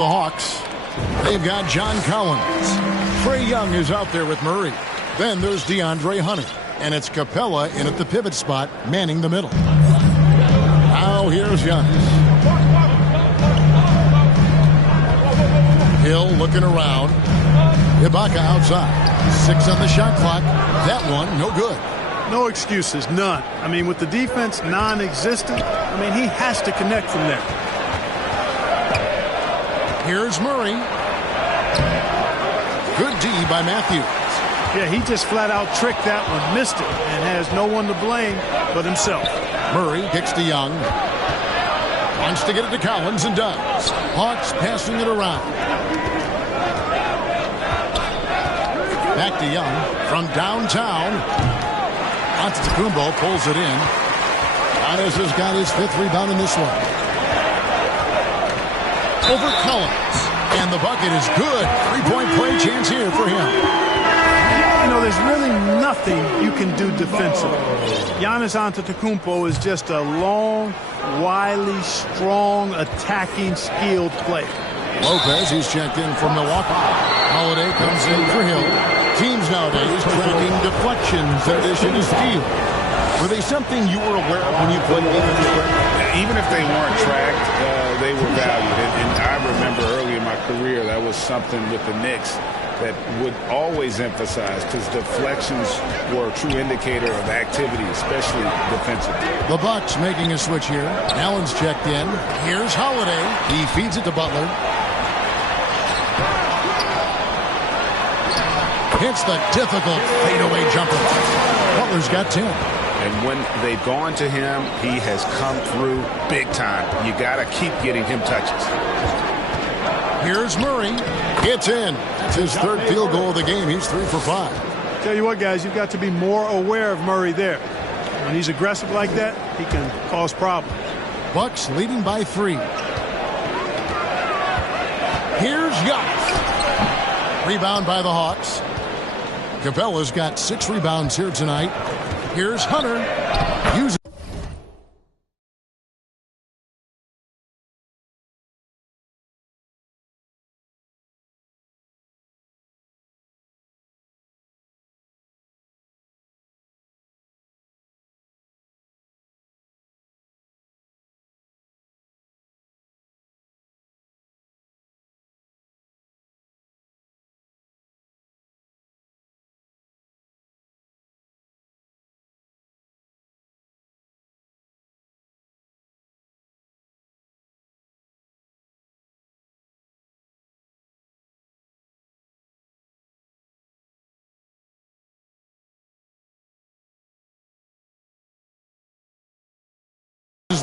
The Hawks, they've got John Collins. Trae Young is out there with Murray. Then there's DeAndre Hunter. And it's Capella in at the pivot spot, manning the middle. Now here's Giannis. Hill looking around. Ibaka outside. 6 on the shot clock. That one, no good. No excuses, none. I mean, with the defense non-existent, I mean, he has to connect from there. Here's Murray. Good D by Matthews. Yeah, he just flat out tricked that one, missed it, and has no one to blame but himself. Murray kicks to Young. Wants to get it to Collins and does. Hawks passing it around. Back to Young from downtown. Antetokounmpo pulls it in. Giannis has got his 5th rebound in this one. Over Collins. And the bucket is good. 3-point play chance here for him. You know, there's really nothing you can do defensively. Giannis Antetokounmpo is just a long, wily, strong, attacking, skilled player. Lopez, he's checked in from Milwaukee. Holiday comes in for Hill. Teams nowadays tracking deflections in addition to steal. Were they something you were aware of when you played defense? Even if they weren't tracked, they were valued. And I remember early in my career, that was something with the Knicks that would always emphasize, because deflections were a true indicator of activity, especially defensively. The Bucks making a switch here. Allen's checked in. Here's Holiday. He feeds it to Butler. Hits the difficult fadeaway jumper. Butler's got 10. And when they've gone to him, he has come through big time. You got to keep getting him touches. Here's Murray. It's in. It's his 3rd field goal of the game. He's 3 for 5. Tell you what, guys, you've got to be more aware of Murray there. When he's aggressive like that, he can cause problems. Bucks leading by 3. Here's Giannis. Rebound by the Hawks. Capella's got 6 rebounds here tonight. Here's Hunter.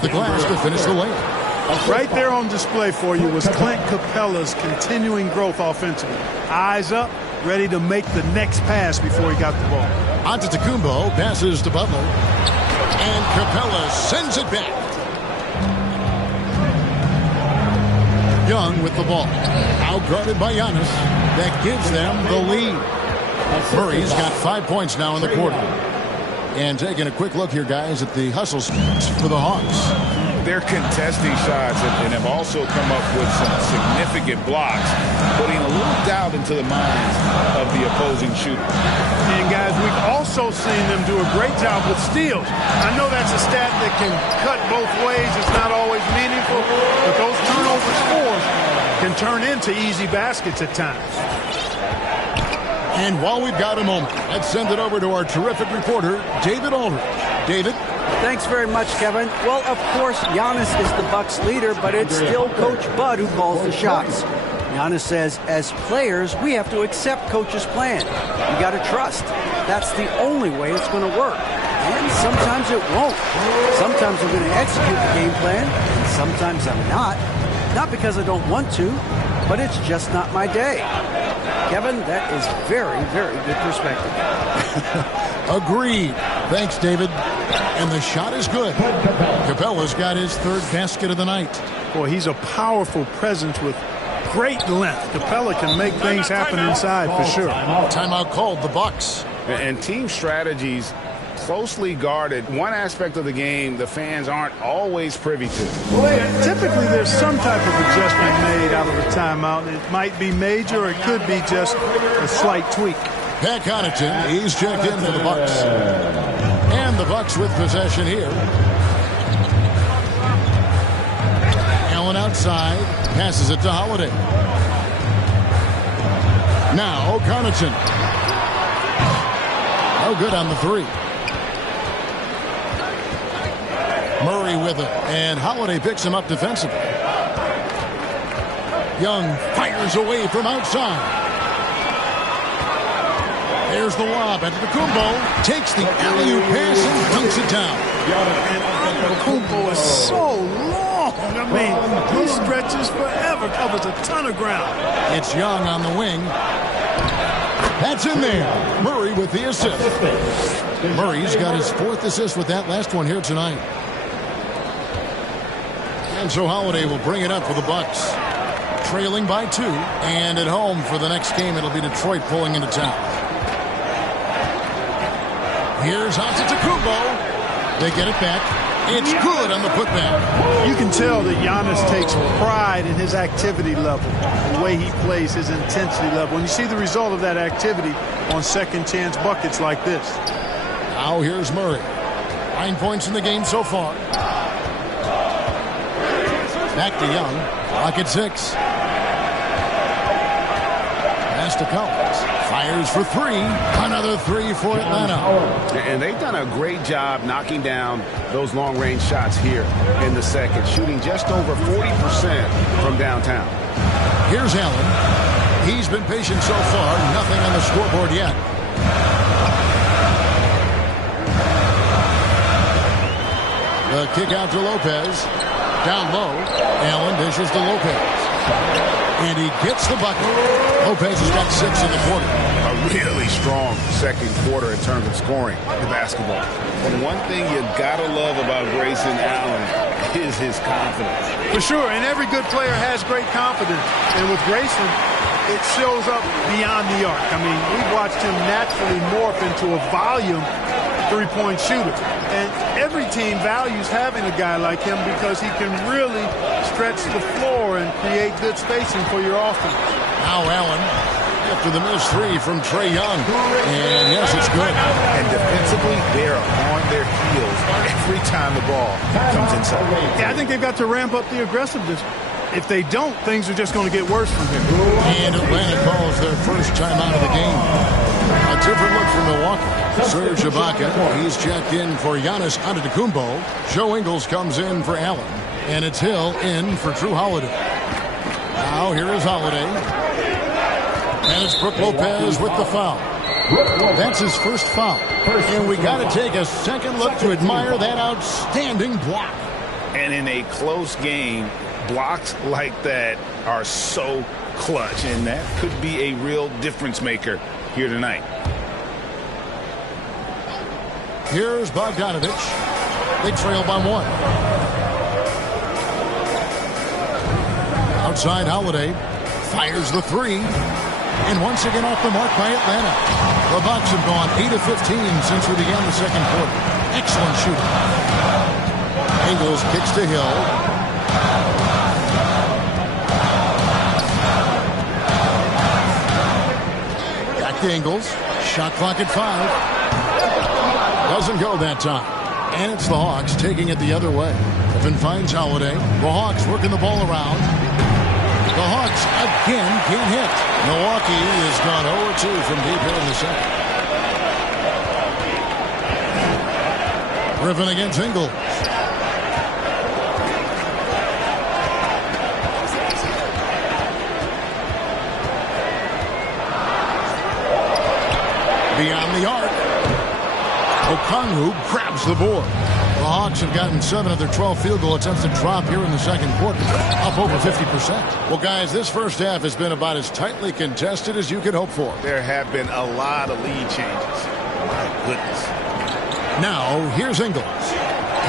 The glass to finish the layup. Right there on display for you was Clint Capella's continuing growth offensively. Eyes up, ready to make the next pass before he got the ball. Antetokounmpo passes to Butler. And Capella sends it back. Young with the ball. Out guarded by Giannis. That gives them the lead. Murray's got 5 points now in the quarter. And taking a quick look here, guys, at the hustle for the Hawks. They're contesting shots and have also come up with some significant blocks, putting a little doubt into the minds of the opposing shooter. And, guys, we've also seen them do a great job with steals. I know that's a stat that can cut both ways. It's not always meaningful, but those turnover scores can turn into easy baskets at times. And while we've got a moment, let's send it over to our terrific reporter, David Aldridge. David? Thanks very much, Kevin. Well, of course, Giannis is the Bucks leader, but it's still Coach Bud who calls the shots. Giannis says, as players, we have to accept Coach's plan. You got to trust. That's the only way it's going to work. And sometimes it won't. Sometimes I'm going to execute the game plan, and sometimes I'm not. Not because I don't want to, but it's just not my day. Kevin, that is very, very good perspective. Agreed. Thanks, David. And the shot is good. Capella's got his 3rd basket of the night. Boy, he's a powerful presence with great length. Capella can make things happen inside for sure. Timeout called the Bucks. And team strategies closely guarded. One aspect of the game the fans aren't always privy to. Yeah, typically there's some type of adjustment made out of a timeout. It might be major or it could be just a slight tweak. Pat Connaughton, he's checked in for the Bucks. And the Bucks with possession here. Allen outside, passes it to Holiday. Now Connaughton. No good on the three. Murray with it, and Holiday picks him up defensively. Young fires away from outside. There's the lob into Kumbo. Takes the alley-oop pass and dunks it down. Kumbo is so long. I mean, he stretches forever, covers a ton of ground. It's Young on the wing. That's in there. Murray with the assist. Murray's got his 4th assist with that last one here tonight. And so Holiday will bring it up for the Bucks. Trailing by 2. And at home for the next game, it'll be Detroit pulling into town. Here's Antetokounmpo. They get it back. It's good on the putback. You can tell that Giannis takes pride in his activity level, the way he plays, his intensity level. And you see the result of that activity on second chance buckets like this. Now here's Murray. 9 points in the game so far. Back to Young. Clock at 6. Pass to Collins. Fires for 3. Another 3 for Atlanta. And they've done a great job knocking down those long-range shots here in the second, shooting just over 40% from downtown. Here's Allen. He's been patient so far. Nothing on the scoreboard yet. The kick out to Lopez. Down low. Allen dishes to Lopez. And he gets the bucket. Lopez has got 6 in the quarter. A really strong second quarter in terms of scoring the basketball. And one thing you gotta love about Grayson Allen is his confidence. For sure, and every good player has great confidence. And with Grayson, it shows up beyond the arc. I mean, we've watched him naturally morph into a volume three-point shooter. And every team values having a guy like him because he can really stretch the floor and create good spacing for your offense. Now Allen after the missed 3 from Trae Young. And yes, it's good. And defensively, they're on their heels every time the ball comes inside. Yeah, I think they've got to ramp up the aggressiveness. If they don't, things are just going to get worse from here. And Atlanta calls their first time out of the game. A different look from Milwaukee. Serge Ibaka, he's checked in for Giannis Antetokounmpo. Joe Ingles comes in for Allen. And it's Hill in for Drew Holiday. Now here is Holiday. And it's Brook Lopez with the foul. That's his first foul. And we got to take a second look to admire that outstanding block. And in a close game, blocks like that are so clutch, and that could be a real difference maker here tonight. Here's Bogdanovich. They trail by 1. Outside Holiday fires the 3. And once again off the mark by Atlanta. The Bucks have gone 8 of 15 since we began the second quarter. Excellent shooting. Ingles kicks to Hill. Back to Ingles. Shot clock at 5. Doesn't go that time. And it's the Hawks taking it the other way. Griffin finds Holiday. The Hawks working the ball around. The Hawks again can't hit. Milwaukee has gone 0-2 from deep here in the second. Griffin against Ingles. Beyond the arc. Okongwu grabs the board. The Hawks have gotten 7 of their 12 field goal attempts to drop here in the second quarter, up over 50%. Well, guys, this first half has been about as tightly contested as you could hope for. There have been a lot of lead changes. My goodness. Now, here's Ingles.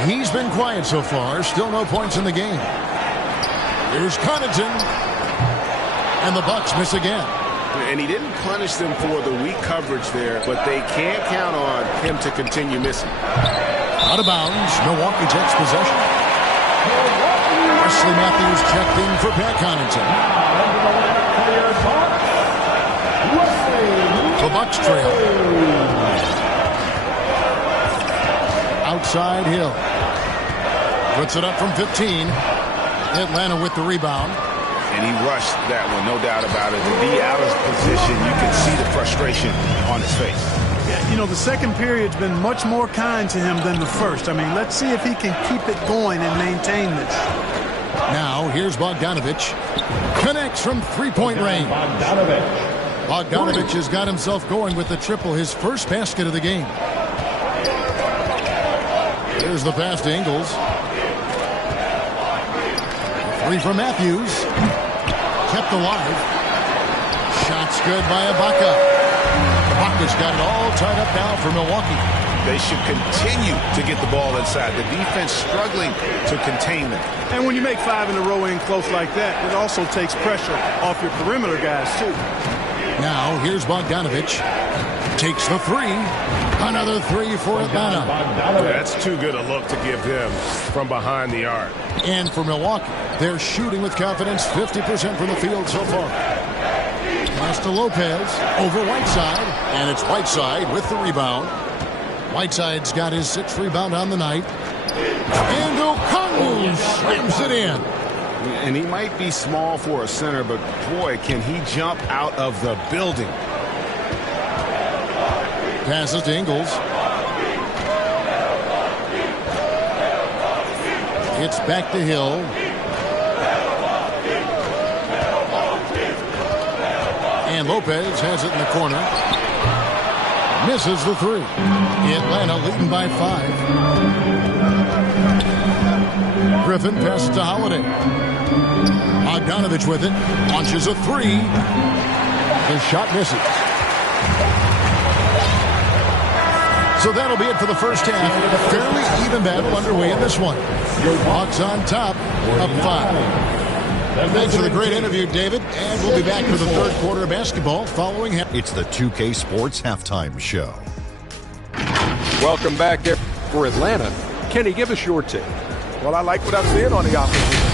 He's been quiet so far. Still no points in the game. Here's Connaughton. And the Bucks miss again. And he didn't punish them for the weak coverage there, but they can't count on him to continue missing. Out of bounds. Milwaukee takes possession. Wesley Matthews checked in for Pat Connaughton. The Bucks trail. Outside Hill. Puts it up from 15. Atlanta with the rebound. And he rushed that one, no doubt about it. To be out of position, you can see the frustration on his face. Yeah, you know, the second period's been much more kind to him than the first. I mean, let's see if he can keep it going and maintain this. Now, here's Bogdanovich. Connects from three-point range. Bogdanovich has got himself going with the triple, his first basket of the game. Here's the pass to Ingles. Three from Matthews. Kept alive. Shots good by Ibaka. Ibaka's got it all tied up now for Milwaukee. They should continue to get the ball inside. The defense struggling to contain them. And when you make 5 in a row in close like that, it also takes pressure off your perimeter guys, too. Now, here's Bogdanovich. Takes the three. Another three for Atlanta. That's too good a look to give him from behind the arc. And for Milwaukee, they're shooting with confidence, 50% from the field so far. Pass to Lopez over Whiteside, and it's Whiteside with the rebound. Whiteside's got his 6th rebound on the night. And Okongwu slams it in. And he might be small for a center, but boy, can he jump out of the building. Passes to Ingles. It's back to Hill. And Lopez has it in the corner. Misses the three. Atlanta leading by 5. Griffin passes to Holiday. Bogdanovich with it. Launches a three. The shot misses. So that'll be it for the first half. A fairly even battle underway in this one. Hawks on top, up 5. Thanks for the great interview, David. And we'll be back for the third quarter of basketball following half. It's the 2K Sports Halftime Show. Welcome back there for Atlanta. Kenny, give us your take. Well, I like what I'm seeing on the offense.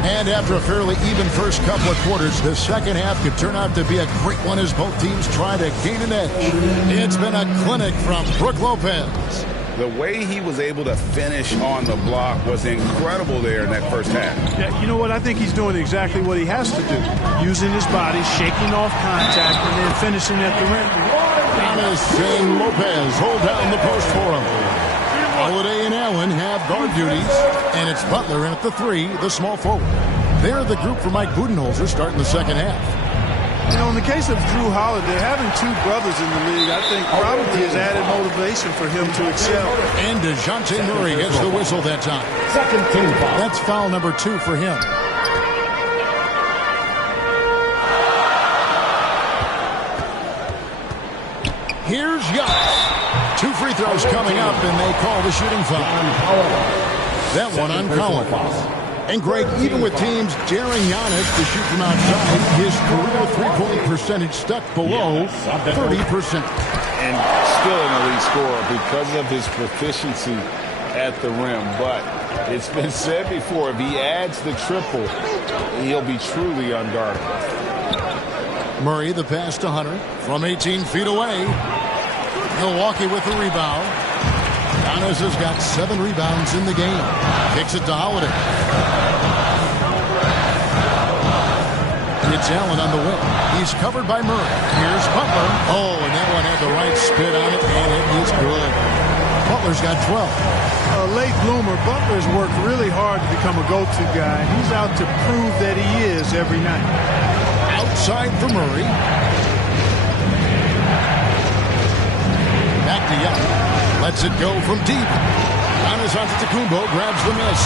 And after a fairly even first couple of quarters, the second half could turn out to be a great one as both teams try to gain an edge. It's been a clinic from Brook Lopez. The way he was able to finish on the block was incredible there in that first half. Yeah, you know what? I think he's doing exactly what he has to do. Using his body, shaking off contact, and then finishing at the rim. Giannis and Lopez hold down the post for him. Holiday and Allen have guard duties, and it's Butler in at the 3, the small forward. They're the group for Mike Budenholzer starting the second half. You know, in the case of Drew Holiday, having 2 brothers in the league, I think probably has added motivation for him to excel. And DeJounte Murray gets the whistle that time. Second team foul. That's foul number 2 for him. Here's Giannis. 2 free throws coming up, and they call the shooting foul. That one on Collins. And Greg, even with teams daring Giannis to shoot from outside, his career three-point percentage stuck below 30%. And still an elite scorer because of his proficiency at the rim. But it's been said before, if he adds the triple, he'll be truly unguardable. Murray, the pass to Hunter from 18 feet away. Milwaukee with the rebound. Giannis has got 7 rebounds in the game. Kicks it to Holiday. It's Allen on the wing. He's covered by Murray. Here's Butler. Oh, and that one had the right spin on it, and it is good. Butler's got 12. A late bloomer, Butler's worked really hard to become a go-to guy. He's out to prove that he is every night. Outside for Murray. Back to Young. Lets it go from deep. Giannis Antetokounmpo grabs the miss.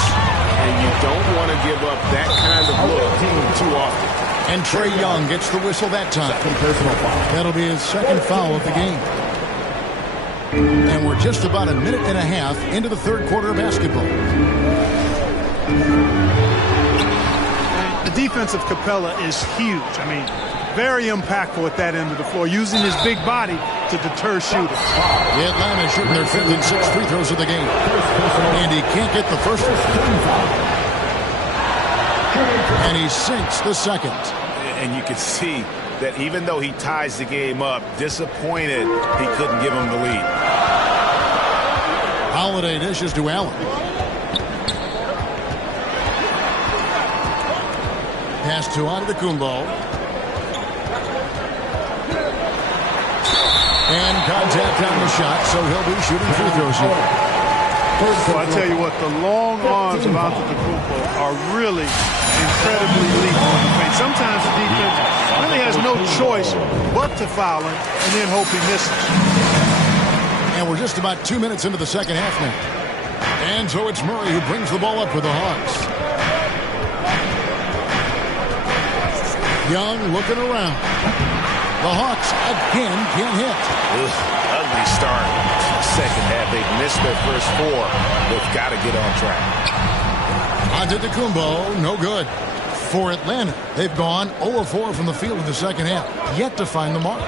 And you don't want to give up that kind of look too often. And Trae Young gets the whistle that time. Personal foul. That'll be his second foul of the game. And we're just about a minute and a half into the third quarter of basketball. The defense of Capella is huge. I mean, very impactful at that end of the floor, using his big body to deter shooters. The Atlanta shooting their 5th and 6th free throws of the game. And he can't get the first one. And he sinks the second. And you can see that even though he ties the game up, disappointed he couldn't give him the lead. Holiday dishes to Allen. Pass to Antetokounmpo. And contact on the shot, so he'll be shooting free throws here. So I tell you what, the long arms of Antetokounmpo are really incredibly lethal. Sometimes the defense really has no choice but to foul him and then hope he misses. And we're just about 2 minutes into the second half now. And so it's Murray who brings the ball up for the Hawks. Young looking around. The Hawks again can't hit. Ugly start. Second half, they've missed their first 4. They've got to get on track. Antetokounmpo, no good. For Atlanta, they've gone 0-4 from the field in the second half. Yet to find the mark.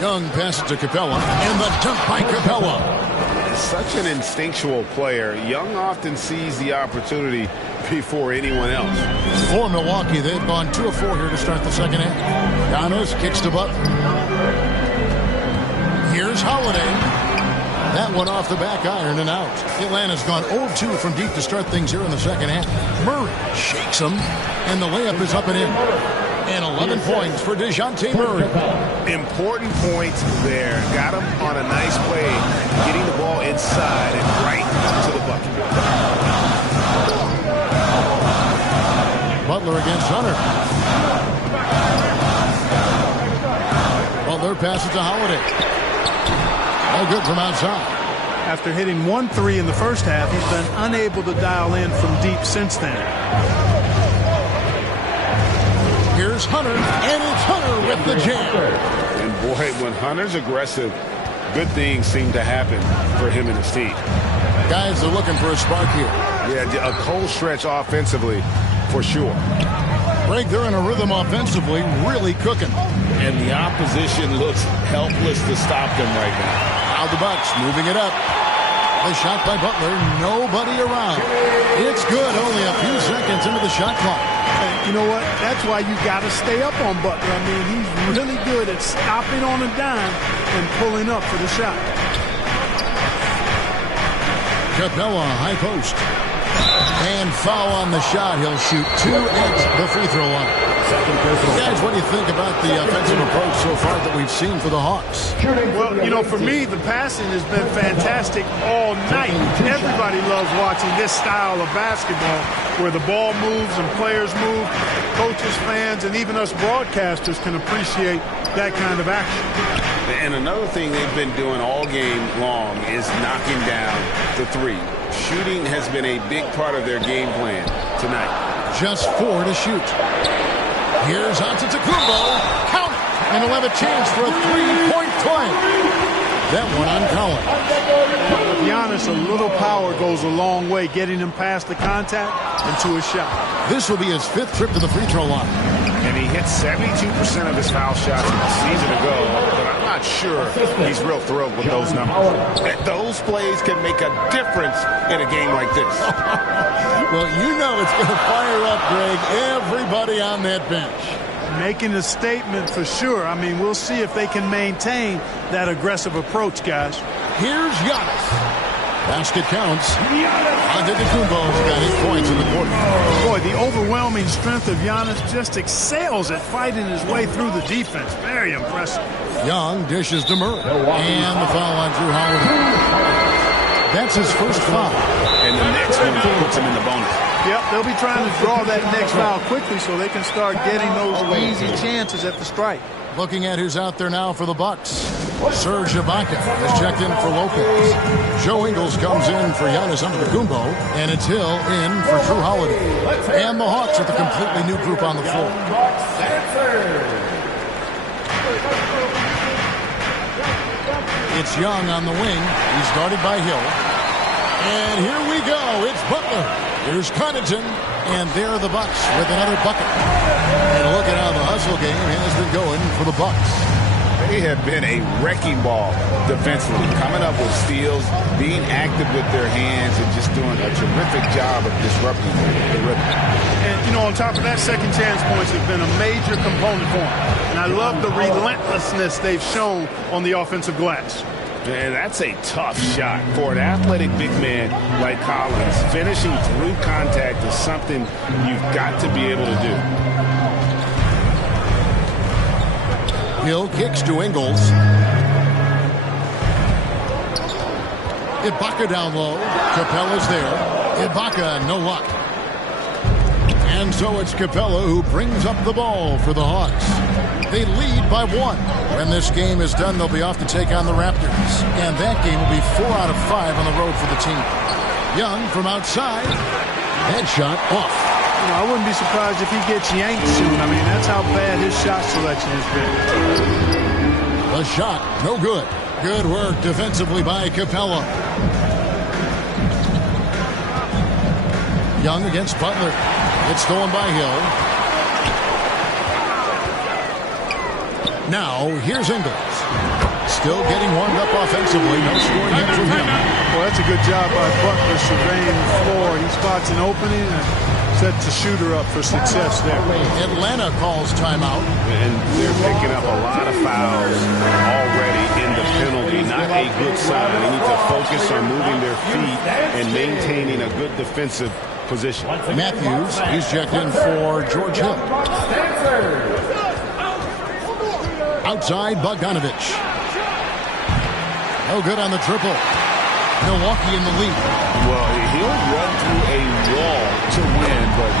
Young passes to Capella, and the dunk by Capella. Such an instinctual player. Young often sees the opportunity before anyone else. For Milwaukee, they've gone 2 of 4 here to start the second half. Giannis kicks to Butler. Here's Holiday. That one off the back iron and out. Atlanta's gone 0-2 from deep to start things here in the second half. Murray shakes him, and the layup is up and in. And 11 points for DeJounte Murray. Important points there. Got him on a nice play, getting the ball inside and right to the bucket. Butler against Hunter. Butler passes to Holiday. All good from outside. After hitting 1 3 in the first half, he's been unable to dial in from deep since then. Here's Hunter, and it's Hunter with the jam. And boy, when Hunter's aggressive, good things seem to happen for him and his team. Guys are looking for a spark here. Yeah, a cold stretch offensively, for sure. Greg, they're in a rhythm offensively, really cooking. And the opposition looks helpless to stop them right now. Now the Bucks moving it up. The shot by Butler, nobody around. It's good, only a few seconds into the shot clock. You know what? That's why you got to stay up on Butler. I mean, he's really good at stopping on a dime and pulling up for the shot. Capella, high post. And foul on the shot. He'll shoot 2 at the free throw line. Guys, what do you think about the offensive approach so far that we've seen for the Hawks? Well, you know, for me, the passing has been fantastic all night. Everybody loves watching this style of basketball where the ball moves and players move. Coaches, fans, and even us broadcasters can appreciate that kind of action. And another thing they've been doing all game long is knocking down the 3. Shooting has been a big part of their game plan tonight. Just 4 to shoot. Here's Antetokounmpo. Count it. And he'll have a chance for a 3-point play. That one on Collins. With Giannis, a little power goes a long way, getting him past the contact and to a shot. This will be his 5th trip to the free throw line. And he hit 72% of his foul shots a season ago, but I'm not sure he's real thrilled with those numbers. Those plays can make a difference in a game like this. Well, you know it's going to fire up, Greg, everybody on that bench. Making a statement for sure. I mean, we'll see if they can maintain that aggressive approach, guys. Here's Giannis. Basket counts. Antetokounmpo's got 8 points in the quarter. Boy, the overwhelming strength of Giannis just excels at fighting his way through the defense. Very impressive. Young dishes to Murray. And the foul on Drew Holiday. That's his first foul. And the next one puts him in the bonus. Yep, they'll be trying to draw that next foul quickly so they can start getting those easy chances at the strike. Looking at who's out there now for the Bucks. Serge Ibaka has checked in for Lopez. Joe Ingles comes in for Giannis Antetokounmpo, and it's Hill in for Drew Holiday. And the Hawks with a completely new group on the floor. It's Young on the wing. He's guarded by Hill. And here we go. It's Butler. Here's Connaughton. And there are the Bucks with another bucket. And look at how the hustle game has been going for the Bucks. They have been a wrecking ball defensively, coming up with steals, being active with their hands, and just doing a terrific job of disrupting the rhythm. And, you know, on top of that, second chance points have been a major component for them. And I love the relentlessness they've shown on the offensive glass. And that's a tough shot for an athletic big man like Collins. Finishing through contact is something you've got to be able to do. Hill kicks to Ingles. Ibaka down low. Capella's there. Ibaka, no luck. And so it's Capella who brings up the ball for the Hawks. They lead by 1. When this game is done, they'll be off to take on the Raptors. And that game will be 4 out of 5 on the road for the team. Young from outside. Headshot off. You know, I wouldn't be surprised if he gets yanked soon. I mean, that's how bad his shot selection has been. The shot, no good. Good work defensively by Capella. Young against Butler. It's stolen by Hill. Now, here's Ingles. Still getting warmed up offensively. No scoring yet from him. Well, that's a good job by Butler surveying the floor. He spots an opening and sets the shooter up for success there. Atlanta calls timeout. And they're picking up a lot of fouls already in the penalty. Not a good sign. They need to focus on moving their feet and maintaining a good defensive position. Matthews, he's checked in for George Hill. Outside, Bogdanovich. No good on the triple. Milwaukee in the lead. Well, he'll run through a wall to win, but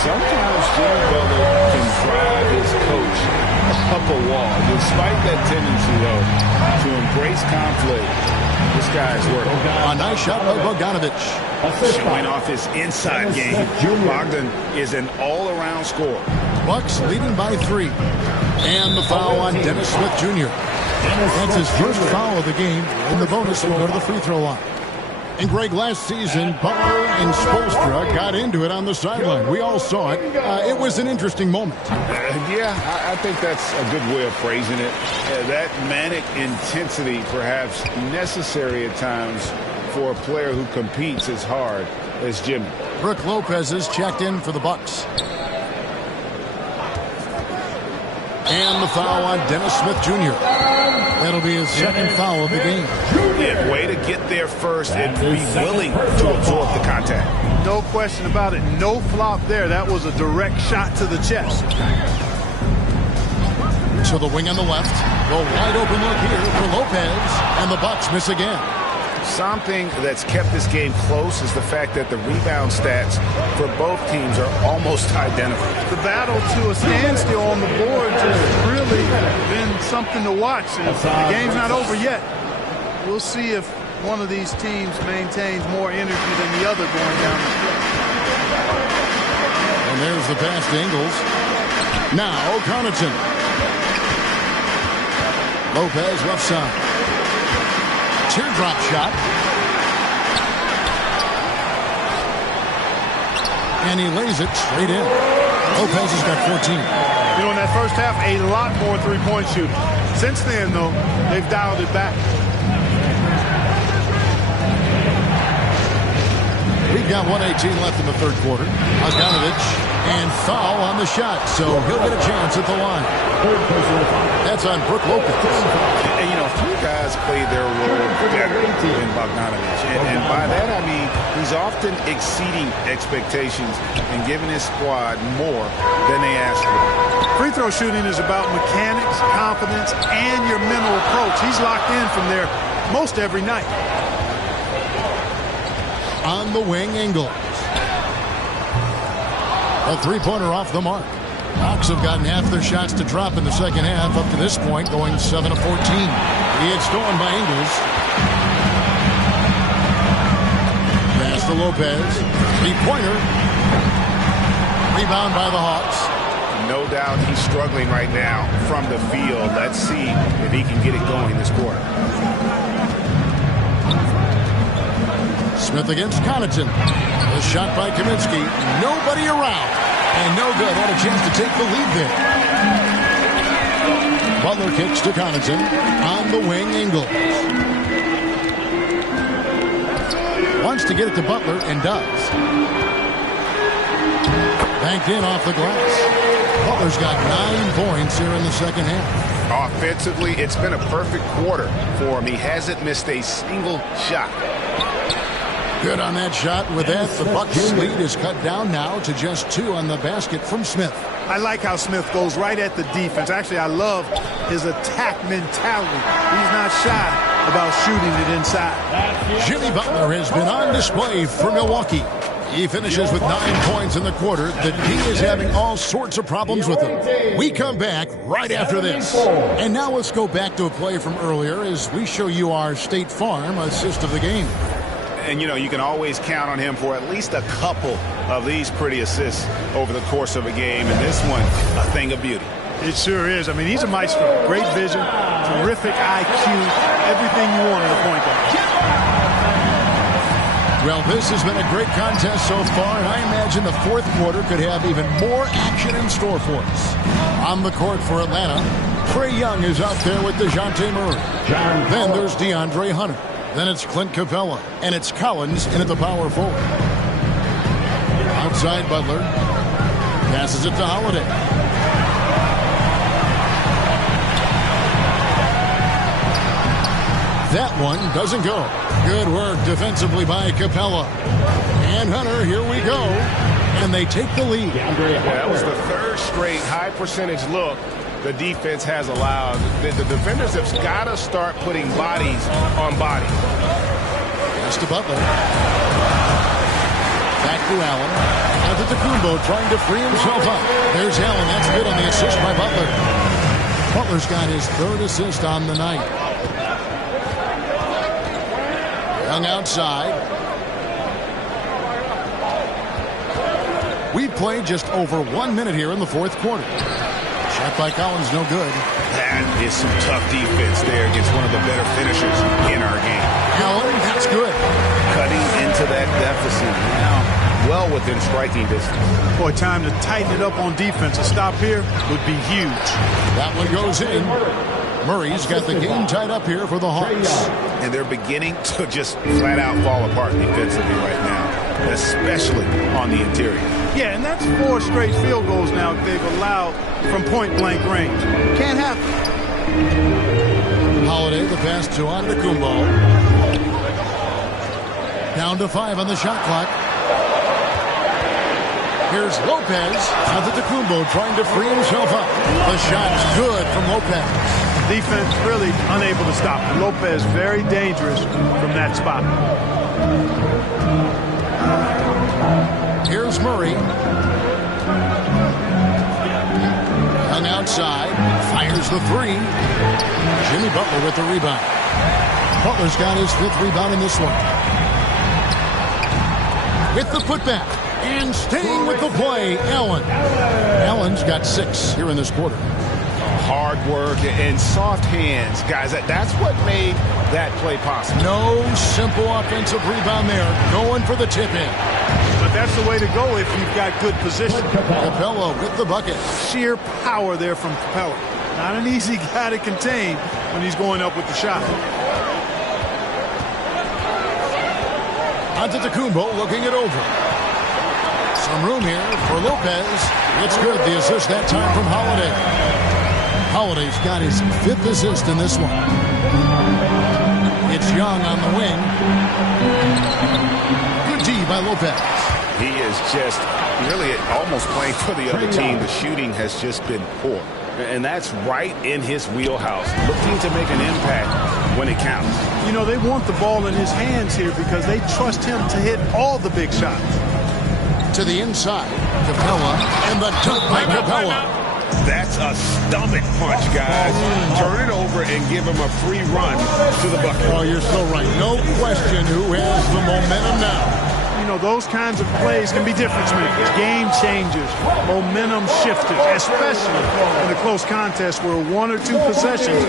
sometimes Jimmy Butler can drive his coach up a wall. Despite that tendency, though, to embrace conflict, this guy's working. A nice shot by Bogdanovich. Showing off his inside game. Bogdan is an all-around scorer. Bucks leading by 3. And the foul on Dennis Smith Jr. That's his first foul of the game. And the bonus will go to the free throw line. And Greg, last season, Butler and Spoelstra got into it on the sideline. We all saw it. It was an interesting moment. I think that's a good way of phrasing it. That manic intensity, perhaps necessary at times for a player who competes as hard as Jimmy. Brook Lopez is checked in for the Bucks. And the foul on Dennis Smith Jr. That'll be his second foul of the game. Yeah, way to get there first and be willing to absorb the contact. No question about it. No flop there. That was a direct shot to the chest. So the wing on the left. The wide open look here for Lopez. And the Bucks miss again. Something that's kept this game close is the fact that the rebound stats for both teams are almost identical. The battle to a standstill on the board has really been something to watch. And the game's not over yet. We'll see if one of these teams maintains more energy than the other going down the stretch. And there's the pass to Ingles. Now Connaughton. Lopez left side. Teardrop shot. And he lays it straight in. Lopez has got 14. You know, in that first half, a lot more three-point shooting. Since then, though, they've dialed it back. We've got 1:18 left in the third quarter. Bogdanovich and foul on the shot, so he'll get a chance at the line. That's on Brook Lopez. And, you know, few guys play their role better than Bogdanovich. And by that, I mean he's often exceeding expectations and giving his squad more than they asked for. Free throw shooting is about mechanics, confidence, and your mental approach. He's locked in from there most every night. On the wing, Ingles. A three-pointer off the mark. Hawks have gotten half their shots to drop in the second half up to this point, going 7 of 14. He had stolen by Ingles. Pass to Lopez. Three-pointer. Rebound by the Hawks. No doubt he's struggling right now from the field. Let's see if he can get it going this quarter. Smith against Connaughton. A shot by Kaminsky. Nobody around. And no good. Had a chance to take the lead there. Butler kicks to Connaughton. On the wing, Ingles. Wants to get it to Butler and does. Banked in off the glass. Butler's got 9 points here in the second half. Offensively, it's been a perfect quarter for him. He hasn't missed a single shot. Good on that shot. With that, the Bucks' lead is cut down now to just 2 on the basket from Smith. I like how Smith goes right at the defense. Actually, I love his attack mentality. He's not shy about shooting it inside. Jimmy Butler has been on display for Milwaukee. He finishes with 9 points in the quarter. The D is having all sorts of problems with him. We come back right after this. And now let's go back to a play from earlier as we show you our State Farm assist of the game. And, you know, you can always count on him for at least a couple of these pretty assists over the course of a game. And this one, a thing of beauty. It sure is. I mean, he's a maestro. Great vision, terrific IQ, everything you want in a point guard. Well, this has been a great contest so far, and I imagine the fourth quarter could have even more action in store for us. On the court for Atlanta, Trae Young is out there with DeJounte Murray. Then there's DeAndre Hunter. Then it's Clint Capella, and it's Collins in at the power forward. Outside Butler. Passes it to Holiday. That one doesn't go. Good work defensively by Capella. And Hunter, here we go. And they take the lead. That was the third straight high percentage look the defense has allowed. The defenders have got to start putting bodies on bodies. Pass to Butler. Back to Allen. Antetokounmpo trying to free himself up. There's Allen. That's good on the assist by Butler. Butler's got his third assist on the night. Young outside. We played just over 1 minute here in the fourth quarter. Shot by Collins, no good. That is some tough defense there against one of the better finishers in our game. Allen, that's good. Cutting into that deficit now, well within striking distance. Boy, time to tighten it up on defense. A stop here would be huge. That one goes in. Murray's got the game tied up here for the Hawks. And they're beginning to just flat out fall apart defensively right now, especially on the interior. Yeah, and that's 4 straight field goals now they've allowed from point-blank range. Can't happen. Holiday, the pass to Antetokounmpo. Down to 5 on the shot clock. Here's Lopez. Antetokounmpo trying to free himself up. The shot's good from Lopez. Defense really unable to stop him. Lopez very dangerous from that spot. Here's Murray. Young outside. Fires the 3. Jimmy Butler with the rebound. Butler's got his 5th rebound in this one. With the putback. And staying with the play, Allen. Allen's got 6 here in this quarter. Hard work and soft hands, guys. That's what made that play possible. No simple offensive rebound there. Going for the tip in. But that's the way to go if you've got good position. Capella with the bucket. Sheer power there from Capella. Not an easy guy to contain when he's going up with the shot. Antetokounmpo looking it over. Some room here for Lopez. It's good. The assist that time from Holiday. Holiday's got his 5th assist in this one. It's Young on the wing. Good D by Lopez. He is just really almost playing for the other team. The shooting has just been poor. And that's right in his wheelhouse. Looking to make an impact when it counts. You know, they want the ball in his hands here because they trust him to hit all the big shots. To the inside. Capella. And the dunk by Capella. That's a stomach punch, guys. Turn it over and give him a free run to the bucket. Oh, you're so right. No question who has the momentum now. You know, those kinds of plays can be difference makers, game changers, momentum shifters, especially in a close contest where one or two possessions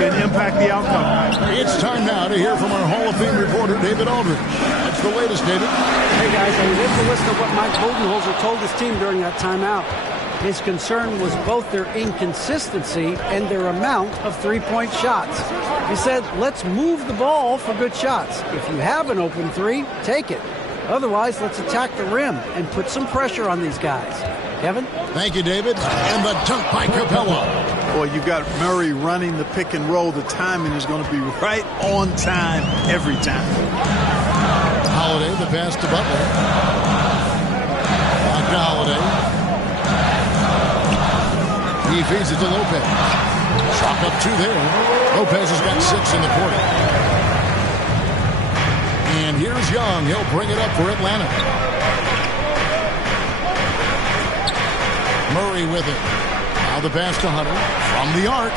can impact the outcome. It's time now to hear from our Hall of Fame reporter, David Aldridge. That's the latest, David. Hey, guys, I mean, here's the list of what Mike Budenholzer told his team during that timeout. His concern was both their inconsistency and their amount of three-point shots. He said, let's move the ball for good shots. If you have an open three, take it. Otherwise, let's attack the rim and put some pressure on these guys. Kevin? Thank you, David. And the dunk by Capella. Boy, you've got Murray running the pick and roll. The timing is going to be right on time every time. Holiday, the pass to Butler. Back to Holiday. He feeds it to Lopez. Chalk up 2 there. Lopez has got 6 in the quarter. And here's Young. He'll bring it up for Atlanta. Murray with it. Now the pass to Hunter from the arc.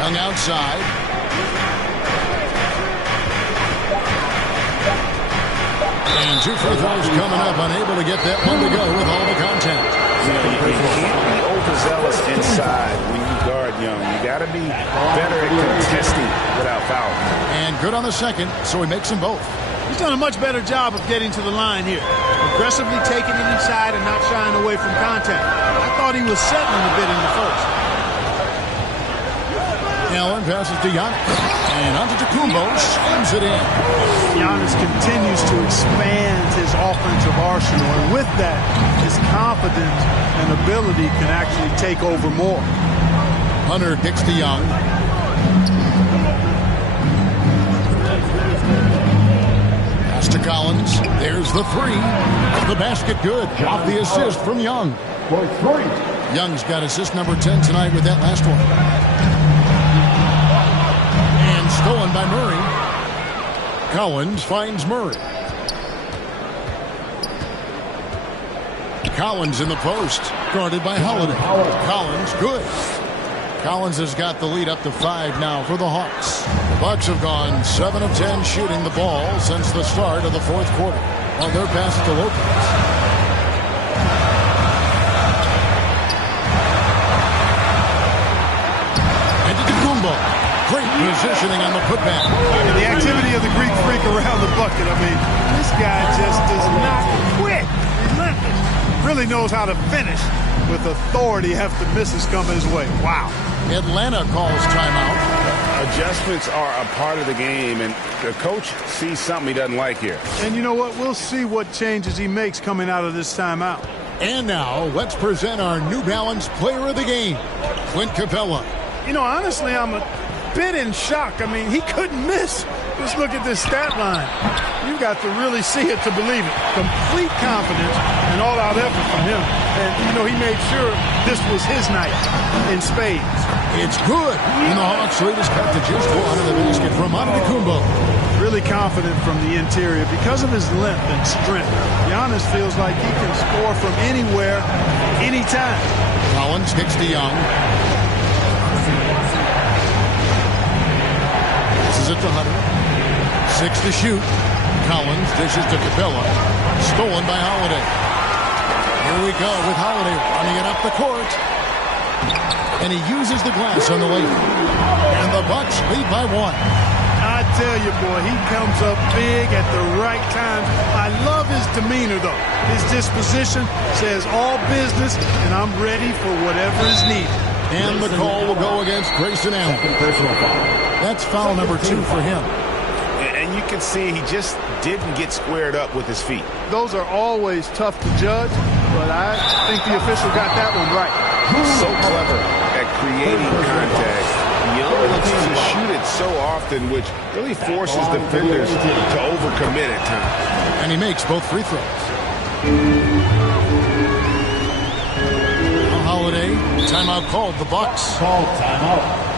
Young outside. And 2 free throws coming up, unable to get that one to go with all the contact. You know, you can't be overzealous inside when you guard Young. You got to be better at contesting without fouling. And good on the second, so he makes them both. He's done a much better job of getting to the line here. Aggressively taking it inside and not shying away from contact. I thought he was settling a bit in the first. Allen passes to Giannis. And Antetokounmpo slams it in. Giannis continues to expand his offensive arsenal. And with that, his confidence and ability can actually take over more. Hunter kicks to Young. Pass to Collins. There's the 3. The basket good. Off the assist from Young. Young's got assist number 10 tonight with that last one. Stolen by Murray. Collins finds Murray. Collins in the post. Guarded by Holiday. Collins, good. Collins has got the lead up to 5 now for the Hawks. The Bucks have gone 7 of 10 shooting the ball since the start of the 4th quarter. Well, their pass to Lopez. Great positioning on the putback. And the activity of the Greek freak around the bucket. I mean, this guy just does not quit. Relentless. Really knows how to finish with authority after misses come his way. Wow. Atlanta calls timeout. Adjustments are a part of the game, and the coach sees something he doesn't like here. And you know what? We'll see what changes he makes coming out of this timeout. And now, let's present our New Balance player of the game, Clint Capella. You know, honestly, I'm a bit in shock. I mean, he couldn't miss. Just look at this stat line. You got to really see it to believe it. Complete confidence and all-out effort from him. And, you know, he made sure this was his night in spades. It's good. And the Hawks lead is cut to just 1 of the basket from Antetokounmpo. Really confident from the interior. Because of his length and strength, Giannis feels like he can score from anywhere, anytime. Collins kicks to Young. Passes it to Hunter. 6 to shoot. Collins dishes to Capella. Stolen by Holiday. Here we go with Holiday running it up the court. And he uses the glass on the lane. And the Bucks lead by 1. I tell you, boy, he comes up big at the right time. I love his demeanor, though. His disposition says all business, and I'm ready for whatever is needed. And the call will go against Grayson Allen. That's foul number 2 for him. And you can see he just didn't get squared up with his feet. Those are always tough to judge, but I think the official got that one right. So clever at creating contact. Young looks to shoot it so often, which really forces defenders to overcommit at times. And he makes both free throws. Holiday, timeout called. The Bucks. Called timeout.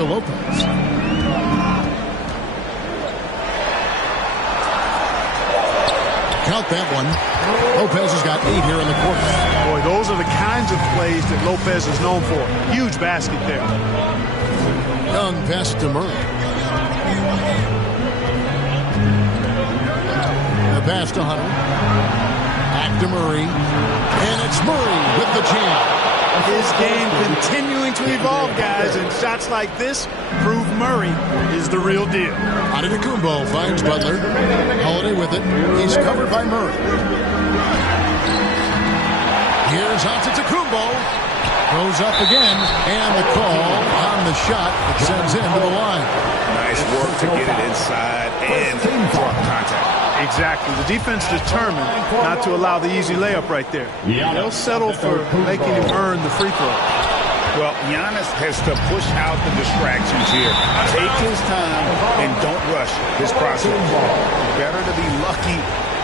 to Lopez. Count that one. Lopez has got 8 here in the quarter. Boy, those are the kinds of plays that Lopez is known for. Huge basket there. Young pass to Murray. The pass to Hunter. Back to Murray. And it's Murray with the jam. His game continuing to evolve, guys, and shots like this prove Murray is the real deal. Antetokounmpo finds Butler. Holiday with it. He's covered by Murray. Here's Antetokounmpo. Goes up again, and the call on the shot that sends him to the line. Nice work to get it inside and draw contact. Exactly. The defense determined not to allow the easy layup right there. They'll settle for making him earn the free throw. Well, Giannis has to push out the distractions here. Take his time and don't rush his process. Better to be lucky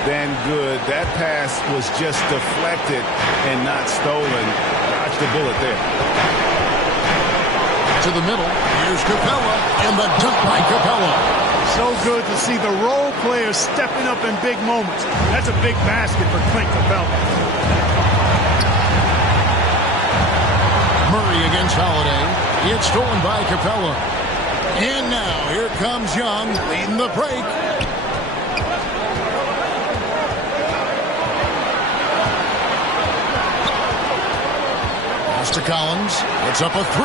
than good. That pass was just deflected and not stolen. Dodged the bullet there. To the middle. Here's Capella, and the dunk by Capella. So good to see the role players stepping up in big moments. That's a big basket for Clint Capella. Murray against Holiday. It's stolen by Capella. And now here comes Young leading the break. Pass to Collins. It's up a 3.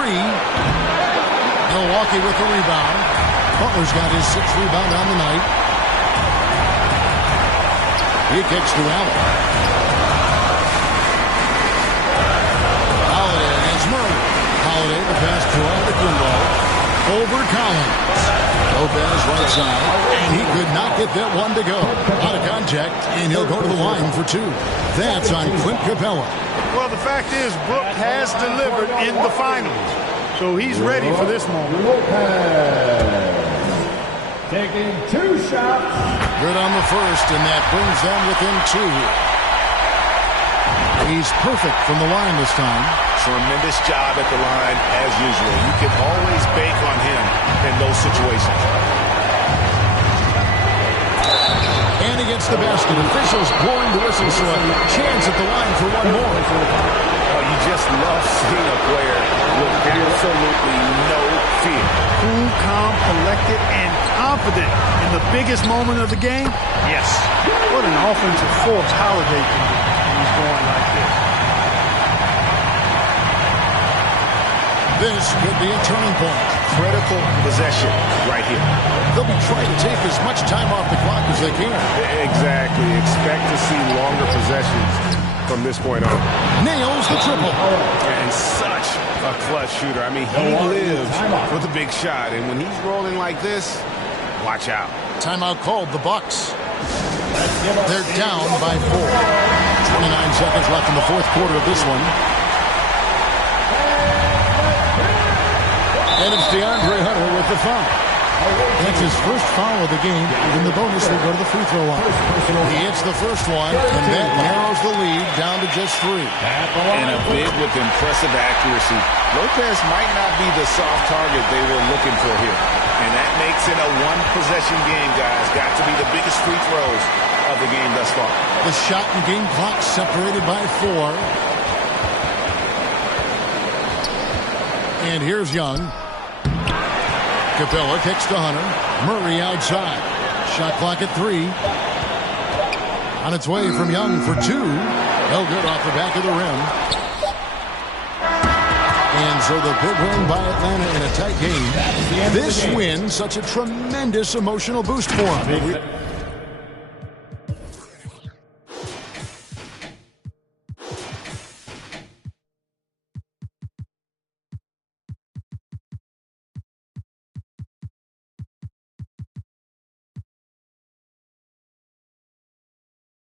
Milwaukee with the rebound. Butler's got his 6th rebound on the night. He kicks to Allen. Holiday against Murray. Holiday the pass to Antetokounmpo. Over Collins. Lopez right side. And he could not get that one to go. Out of contact, and he'll go to the line for 2. That's on Clint Capella. Well, the fact is, Brook has delivered in the finals. So he's ready for this moment. Taking 2 shots. Good on the first, and that brings them within 2 here. He's perfect from the line this time. Tremendous job at the line, as usual. You can always bank on him in those situations. And he gets the basket. Officials blowing the whistle, so a chance at the line for one more. Oh, you just love seeing a player with absolutely no fear. Cool, calm, collected, and confident in the biggest moment of the game. Yes. What an offensive force Holiday can be when he's going like this. This could be a turning point. Critical possession right here. They'll be trying to take as much time off the clock as they can. Exactly. Expect to see longer possessions from this point on. Nails the triple. And such a clutch shooter. I mean, he lives for the big shot. And when he's rolling like this, watch out. Timeout called, the Bucks. They're down by 4. 29 seconds left in the 4th quarter of this one. And it's DeAndre Hunter with the foul. That's his first foul of the game, and the bonus will go to the free throw line. He hits the first one, and that narrows the lead down to just 3. And a big with impressive accuracy. Lopez might not be the soft target they were looking for here. And that makes it a one-possession game, guys. Got to be the biggest free throws of the game thus far. The shot and game clock separated by 4. And here's Young. Capella kicks to Hunter. Murray outside. Shot clock at 3. On its way from Young for 2. No good off the back of the rim. And so the big win by Atlanta in a tight game. This win, such a tremendous emotional boost for them.